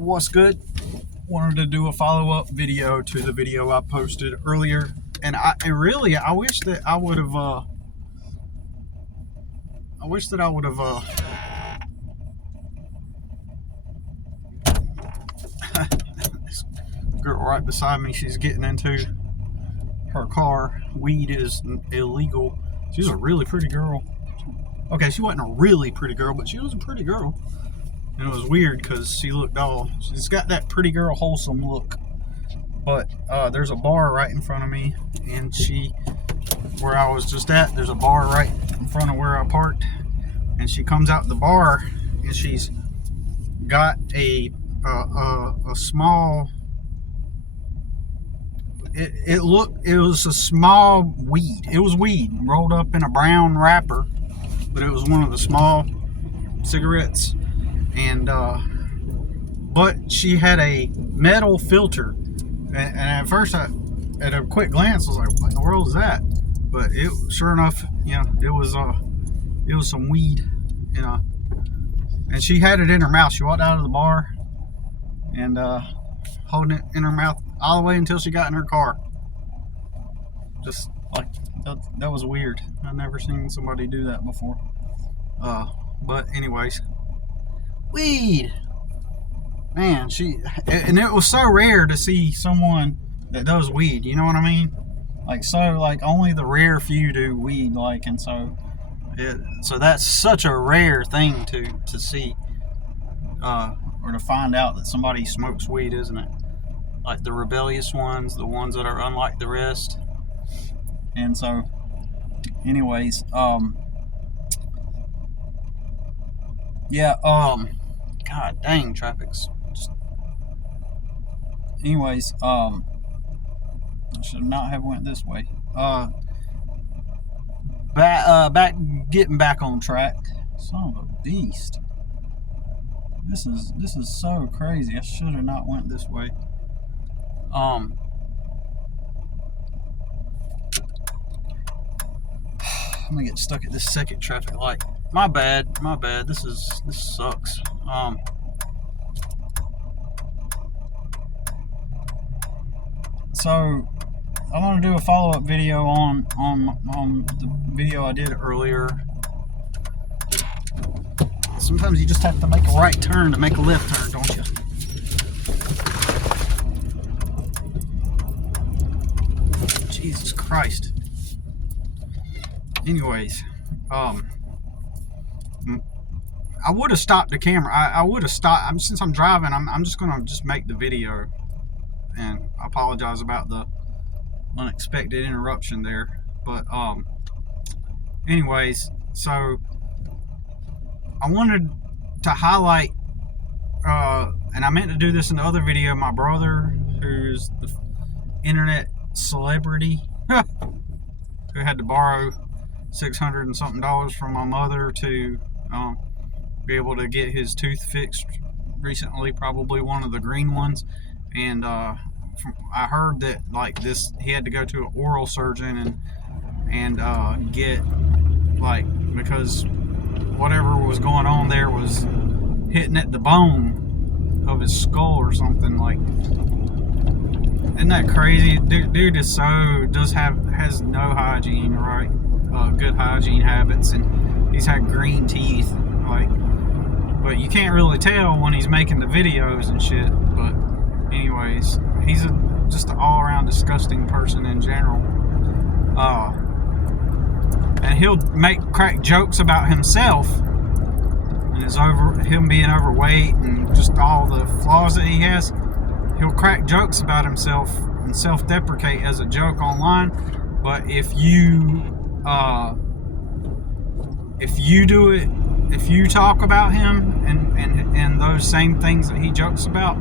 What's good? Wanted to do a follow-up video to the video I posted earlier, and I wish that I would have this girl right beside me, she's getting into her car. Weed is illegal. She's a really pretty girl. Okay, she wasn't a really pretty girl, but she was a pretty girl. And it was weird because she's got that pretty girl wholesome look. But there's a bar right in front of me, and where I was just at, there's a bar right in front of where I parked. And she comes out the bar, and she's got a small. It was a small weed. It was weed rolled up in a brown wrapper, but it was one of the small cigarettes. And but she had a metal filter, and at first, at a quick glance, I was like, "What in the world is that?" But sure enough, it was some weed, and she had it in her mouth. She walked out of the bar and holding it in her mouth all the way until she got in her car. Just like that was weird. I've never seen somebody do that before. But anyways. Weed, man. And it was so rare to see someone that does weed. You know what I mean? Like only the rare few do weed. And so that's such a rare thing to see, or to find out that somebody smokes weed, isn't it? Like the rebellious ones, the ones that are unlike the rest. And so, anyways, yeah, God dang, traffic's just... Anyways, I should not have went this way. Getting back on track. Son of a beast. This is so crazy. I should have not went this way. I'm gonna get stuck at this second traffic light. My bad. This sucks. So I'm gonna do a follow-up video on the video I did earlier. Sometimes you just have to make a right turn to make a left turn, don't you? Jesus Christ. Anyways, I would have stopped the camera. I would have stopped. Since I'm driving, I'm just gonna make the video, and I apologize about the unexpected interruption there. But anyways, so I wanted to highlight, and I meant to do this in the other video. My brother, who's the internet celebrity, who had to borrow $600 and something from my mother to be able to get his tooth fixed recently, probably one of the green ones. And I heard that he had to go to an oral surgeon and get, because whatever was going on there was hitting at the bone of his skull or something. Isn't that crazy? Dude is has no hygiene, right? Good hygiene habits, and he's had green teeth, but you can't really tell when he's making the videos and shit. But anyways, he's just an all-around disgusting person in general. And he'll crack jokes about himself and him being overweight and just all the flaws that he has. He'll crack jokes about himself and self-deprecate as a joke online. But if you do it, if you talk about him and those same things that he jokes about,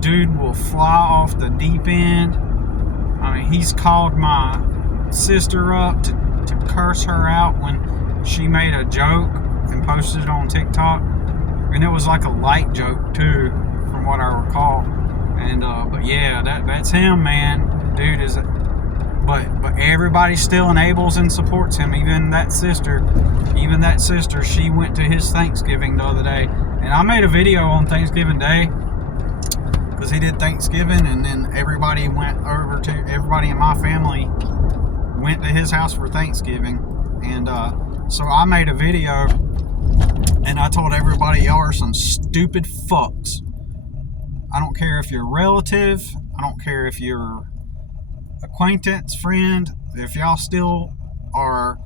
dude will fly off the deep end. I mean, he's called my sister up to curse her out when she made a joke and posted it on TikTok, and it was like a light joke too, from what I recall. And but yeah, that's him, man. Dude is. But everybody still enables and supports him. Even that sister, she went to his Thanksgiving the other day. And I made a video on Thanksgiving Day because he did Thanksgiving, and then everybody in my family went to his house for Thanksgiving. And so I made a video, and I told everybody, y'all are some stupid fucks. I don't care if you're a relative, I don't care if you're acquaintance, friend, if y'all still are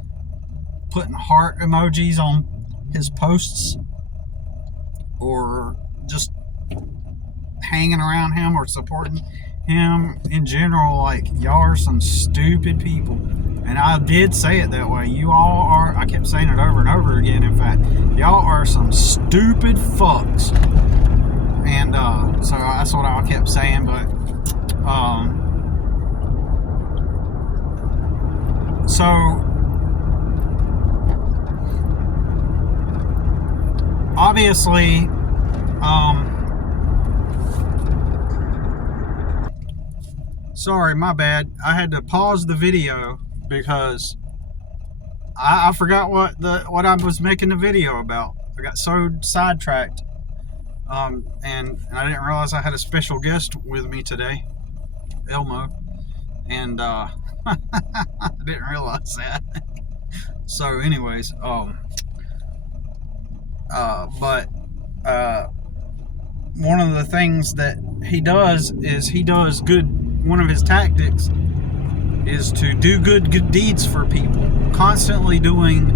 putting heart emojis on his posts or just hanging around him or supporting him in general, like, y'all are some stupid people. And I did say it that way. You all are. I kept saying it over and over again. In fact, y'all are some stupid fucks. And so that's what I kept saying. But so obviously, sorry, my bad. I had to pause the video because I forgot what I was making the video about. I got so sidetracked, and I didn't realize I had a special guest with me today, Elmo, and I didn't realize that. So, anyways, but one of the things that he does is one of his tactics is to do good deeds for people, constantly doing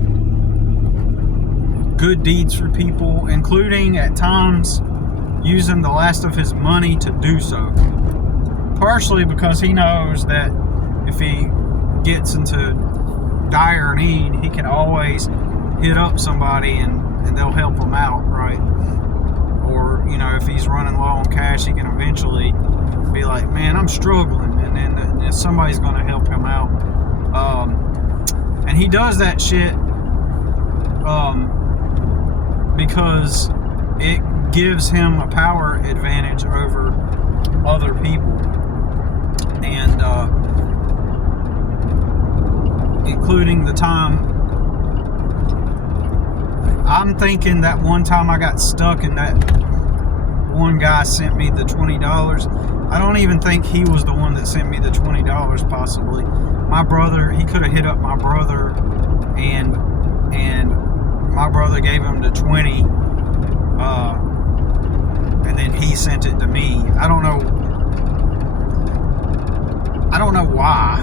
good deeds for people, including at times using the last of his money to do so. Partially because he knows that if he gets into dire need, he can always hit up somebody and they'll help him out, right? Or, if he's running low on cash, he can eventually be like, man, I'm struggling, and then somebody's going to help him out. And he does that shit because it gives him a power advantage over other people. And including the time, I'm thinking that one time I got stuck and that one guy sent me the $20. I don't even think he was the one that sent me the $20, possibly. My brother, he could have hit up my brother, and my brother gave him the 20, and then he sent it to me. I don't know why.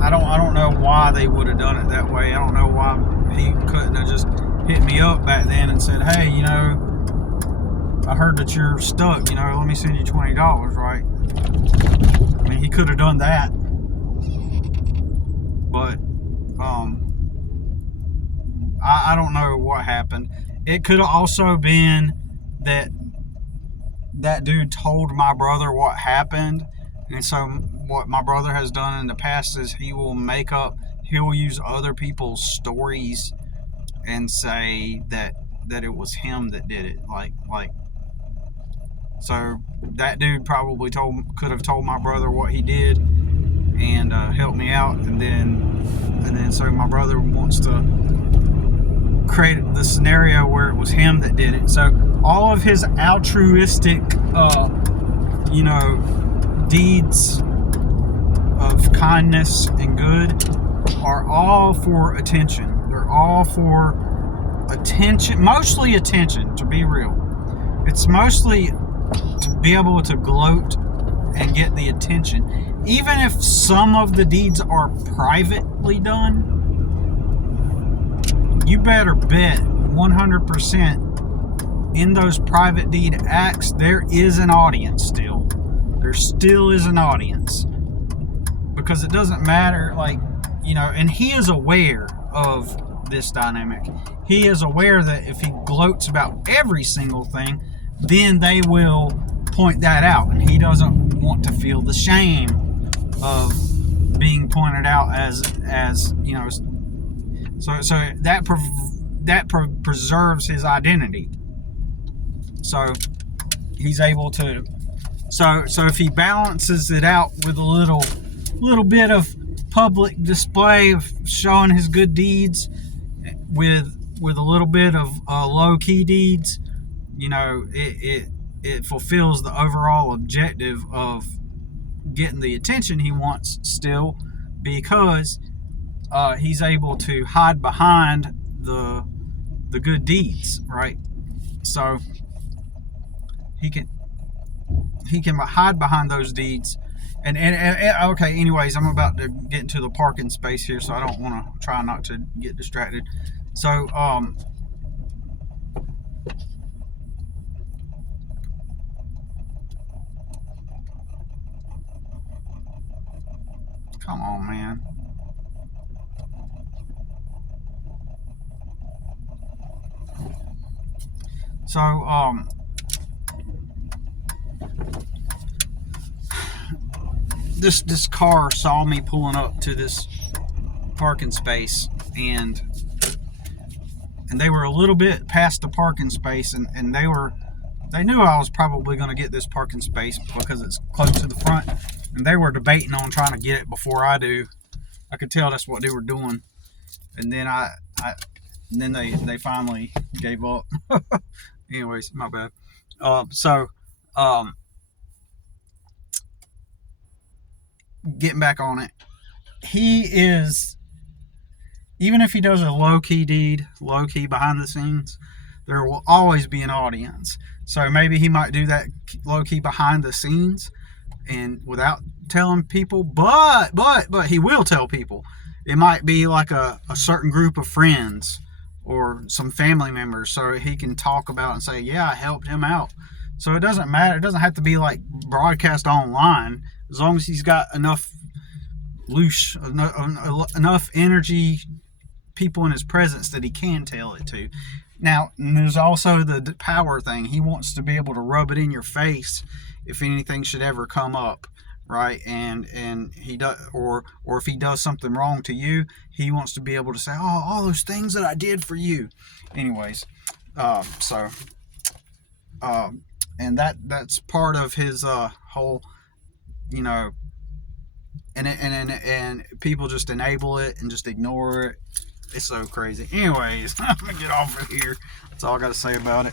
I don't know why they would have done it that way. I don't know why he couldn't have just hit me up back then and said, hey, I heard that you're stuck, let me send you $20, right? I mean, he could have done that. But, I don't know what happened. It could have also been that dude told my brother what happened. And so what my brother has done in the past is he will use other people's stories and say that it was him that did it. Like, so that dude probably could have told my brother what he did and helped me out, and then so my brother wants to create the scenario where it was him that did it. So all of his altruistic, deeds of kindness and good are all for attention. They're all for attention, mostly attention, to be real. It's mostly to be able to gloat and get the attention. Even if some of the deeds are privately done, you better bet 100% in those private deed acts, there is an audience still. There still is an audience. Because it doesn't matter, and he is aware of this dynamic. He is aware that if he gloats about every single thing, then they will point that out, and he doesn't want to feel the shame of being pointed out as so that preserves his identity. So he's able to, so if he balances it out with a little bit of public display of showing his good deeds with a little bit of low-key deeds, it fulfills the overall objective of getting the attention he wants still, because he's able to hide behind the good deeds, right? So he can hide behind those deeds. And okay, anyways, I'm about to get into the parking space here, so I don't want to try not to get distracted. So come on, man. So this car saw me pulling up to this parking space, and they were a little bit past the parking space, and they knew I was probably going to get this parking space because it's close to the front, and they were debating on trying to get it before I do. I could tell that's what they were doing, and then and then they finally gave up. Anyways, my bad. Getting back on it, he is, even if he does a low-key deed, low-key behind the scenes, there will always be an audience. So maybe he might do that low-key behind the scenes and without telling people, but he will tell people. It might be like a certain group of friends or some family members, so he can talk about and say, yeah, I helped him out. So it doesn't matter. It doesn't have to be like broadcast online, as long as he's got enough enough energy, people in his presence that he can tell it to. Now, there's also the power thing. He wants to be able to rub it in your face if anything should ever come up, right? And he does, or if he does something wrong to you, he wants to be able to say, oh, all those things that I did for you. Anyways, and that's part of his whole, you know, and people just enable it and just ignore it. It's so crazy. Anyways, I'm gonna get off of here. That's all I got to say about it.